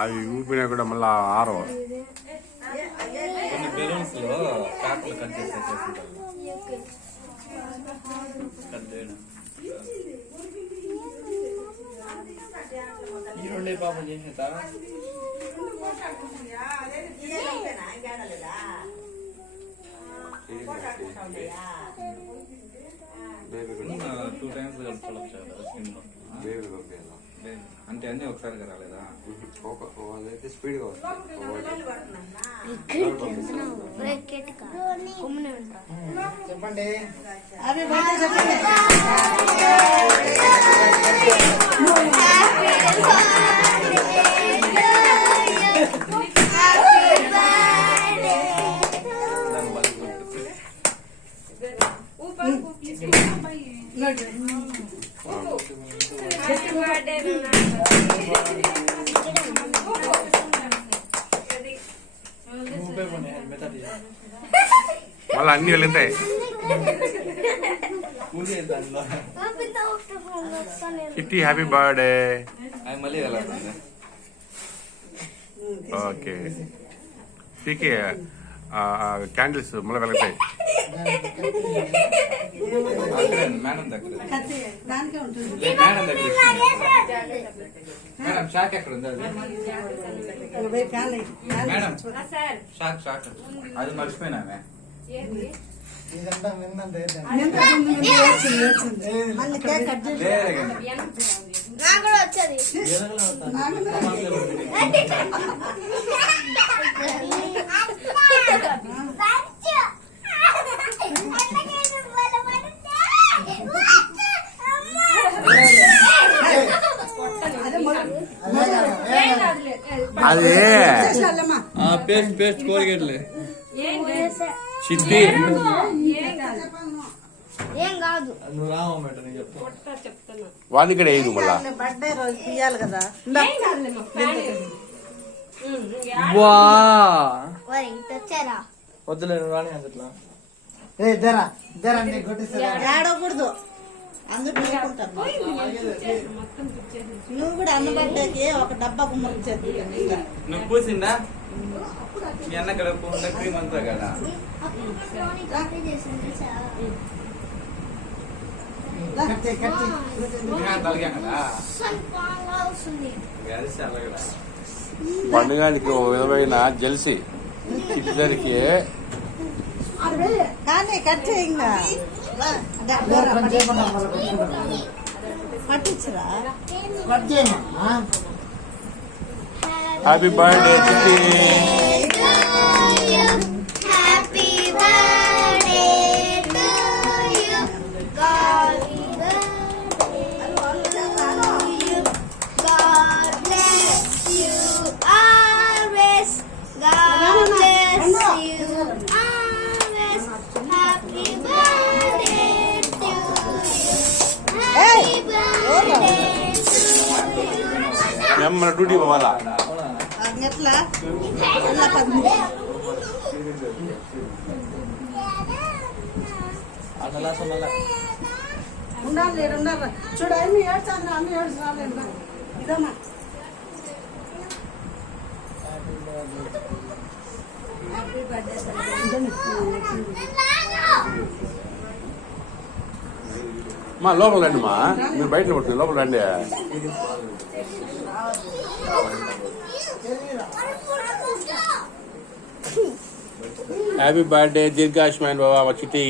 అవి ఊపినా కూడా మళ్ళా ఆరో కొన్ని బెలూన్స్ లో కాకులు కట్ చేసేసి ఈ రెండే పాపం చేసేత టూ టైమ్స్ అంటే అన్ని ఒకసారి రాలేదా స్పీడ్గా చెప్పండి మళ్ళీ అన్ని వెళ్తాయి. Kitty happy birthday. మళ్ళీ వెళ్ళాలి. ఓకే పీకే క్యాండిల్స్ మళ్ళీ వెళ్తాయి. మేడం దగ్గర మేడం షాక్ ఎక్కడ ఉంది అది మేడం షాక్ అది మర్చిపోయినామే అదే పేస్ట్ కోరిగేట్లే చిట్టి వాళ్ళు ఇక్కడ వేయదు మళ్ళా బర్త్డే రోజు తీయాలి కదా. వద్దులే రాని అట్లా ఏడవకూడదు అందుకు లేకుంటాను. నువ్వు కూడా అన్న బర్త్డేకి ఒక డబ్బా గుమ్మరించేది. నువ్వు పూసిందా మీ అన్న కదా 3 months కదా పండుగానికి ఒక విధమైన జెల్సీ ఇద్దరికి కానీ కట్ చేయంగా పట్టించరా. హ్యాపీ బర్త్డే చిట్టి. మన డ్యూటీ పోవాలా ఎట్లా ఉండాలి ఉండాలి. చూడ అన్ని ఏడ్చాలి అన్ని ఏడ్చాలి ఇదమ్మా. మా లోపల రండి మా మీరు బయట పడుతుంది లోపల రండి. హ్యాపీ బర్త్డే దీర్ఘాయుష్మాన్ బాబా మా చిట్టి.